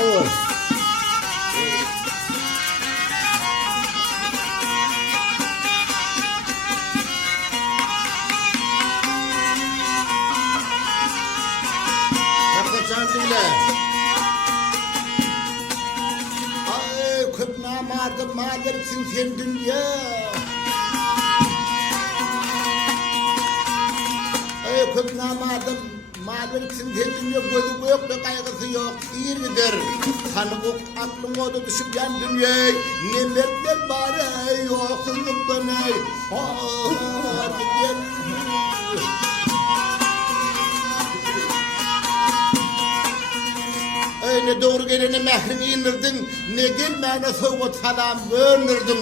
Evet. Dinle. Ay köp namardım madersin sen dünya. Ay köp namardım madersin sen dünya gözü yok da kaygısı yok. İyidir. Tanık aklın oda düşüp yan dünyayı. Nimetler bari yokluk döney. Hadi gel. Ne doğru gelene mehrini indirdin, ne gelmeyene soğuk salam öldürdün.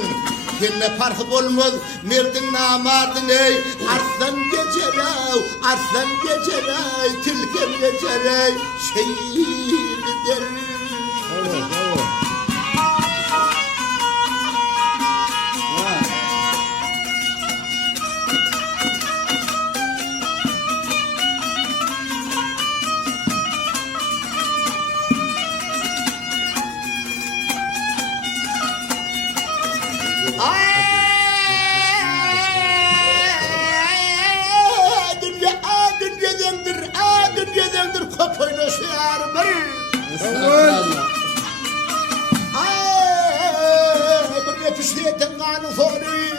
Kendine farkı olmaz, merdin namardın ey. Arslan geçerey, arslan geçerey, tilken geçerey, şehirdir. Evet, evet. Dünyadandır kop oynaşıyor bir. Dünya pişliyetten kanı soruyor.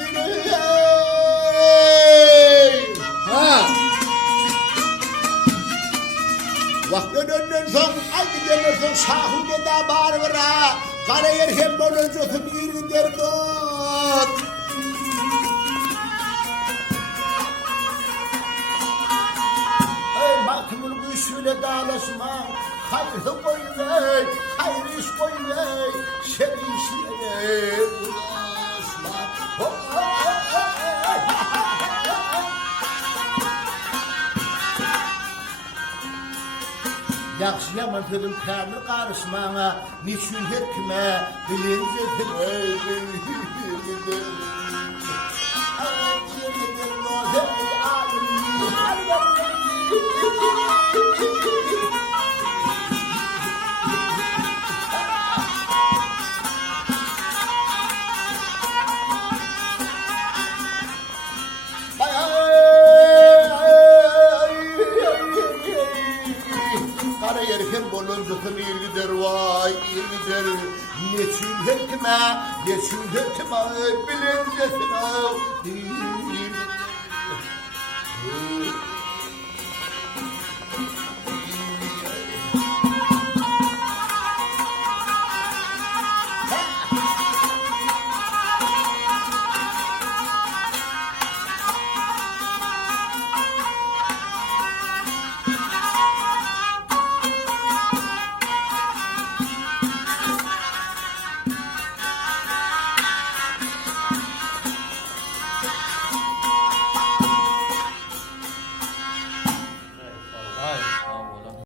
Vaktin önden son, ay gidenler son şahın deda bağır vıra. Kara yer hem boluncusun bir gider dut. Bakımın güçlüyle dağlaşma, hayrı koyun hayır iş koyun şer işlere ulaşma. Yaxşı yaman sözüm kamil karışmana, niçin her kime bilincesin Kara yer hem boluncusun iyi gider vay iyi gider. Neçün her kime bilincesin